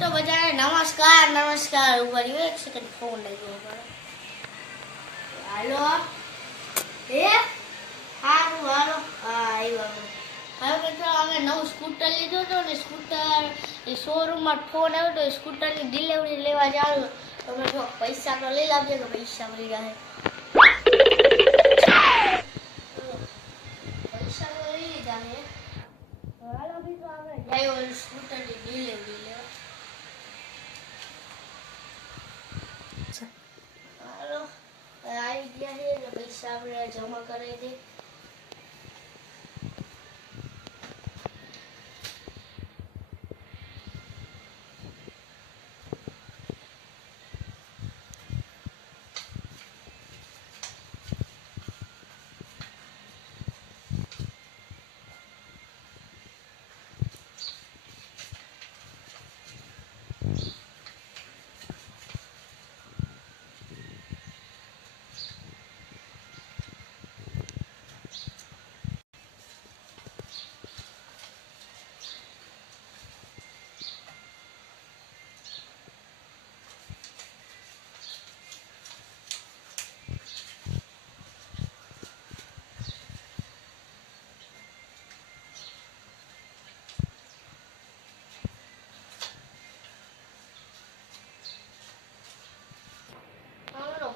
તો બધાને નમસ્કાર ઉપર એક સેકન્ડ ફોન લઈ ગયો બરાબર. હાલો એ હારું હાલો આવ્યો. હવે તો અમે નવું સ્કૂટર લીધું હતું ને સ્કૂટર એ શોરૂમમાં ફોન આવ્યો તો સ્કૂટરની ડિલિવરી લેવા જાવ તમે જો પૈસા તો લઈ લાવજો કે પૈસા મળી જાય. પૈસા તો લઈ લીધા છે. હાલો મિત્રો આપણે જાય સ્કૂટરની ડિલિવરી લેવા. હાલો આવી ગયા છે એટલે પૈસા આપણે જમા કરી દે.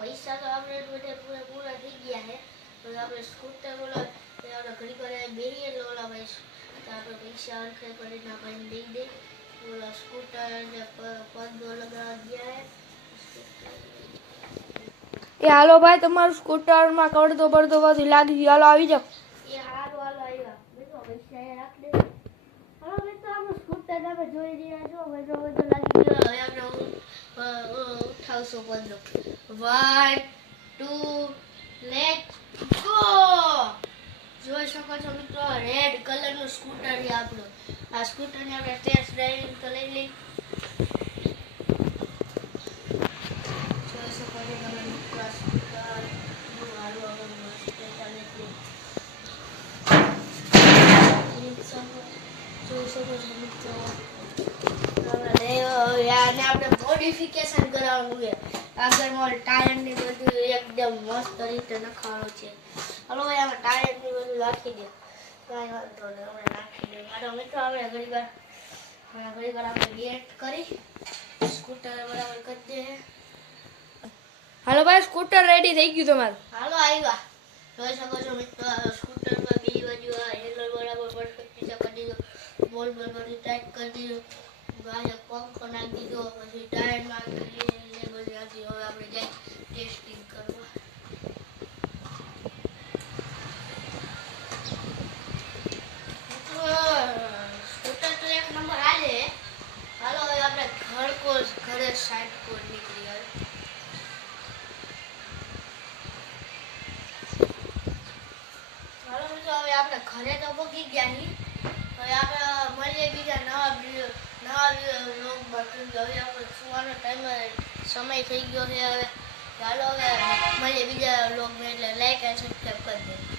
પૈસા તો આપણે બધે પૂરા થઈ ગયા છે. તો આપણે સ્કૂટર બોલો આપણે ઘડી કરે બેહીએ લોલા ભાઈ તો આપણે પૈસા અરખે કરીને આપણને દઈ દે. બોલો સ્કૂટર ને પંદો લગાવવા ગયા એ હાલો ભાઈ તમારું સ્કૂટરમાં કડતો પડતો બધું લાગી ગયું. હાલો આવી જાઓ. એ હાલો આવ્યા મિત્રો પૈસા એ રાખ દે. હાલો મિત્રો આપણું સ્કૂટર આપણે જોઈ રહ્યા છો બધો લાગી ગયો. હવે આપણે ઉઠાવશો પંદો. 1 2 લેટ ગો. જોઈ શકો છો મિત્રો રેડ કલરનું સ્કૂટર છે આપણું. આ સ્કૂટરને આપણે ટેસ્ટ ડ્રાઇવિંગ તો લઈ લઈ. જોઈ શકો છો તમે મિત્રો આ સ્કૂટર હાલો હવે મસ્ત ચાલે છે. જોઈ શકો છો મિત્રો આપણે મોડિફિકેશન કરાવવાનું છે. આગળમાં ટાયર ને બધું એકદમ મસ્ત રીતે નખાવાનું છે. હાલો ભાઈ આમાં ટાયર ને બધું નાખી દે. કાંઈ વાંધો નહીં અમે નાખી દે. મારો મિત્રો આપણે ઘડી વાર આપણે વેટ કરી સ્કૂટર બરાબર કરી દે. હાલો ભાઈ સ્કૂટર રેડી થઈ ગયું તમારું. હાલો આવ્યા જોઈ શકો છો મિત્રો સ્કૂટર પર બે બાજુ હેન્ડલ બરાબર પરફેક્ટ રીતે કરી દીધો. બોલ બધું ટાઈટ કરી દીધું. ગાય પંખો નાખી દીધો પછી ટાયર નાખી દીધો. હવે આપણે જાય ટેસ્ટિંગ કરવા. સ્કૂટર તો એક નંબર હાલે. હાલો હવે આપણે ઘરે સાઈડ પર નીકળી આવે. હાલો મિત્રો હવે આપણે ઘરે તો પહોંચી ગયા છીએ. હવે આપણે મળીએ બીજા નવા વ્લોગમાં. હવે આપણે સુવાનો સમય થઈ ગયો છે. હવે ચાલો હવે મળીએ બીજા વ્લોગમાં એટલે લાઈક અને સબસ્ક્રાઈબ કરી દે.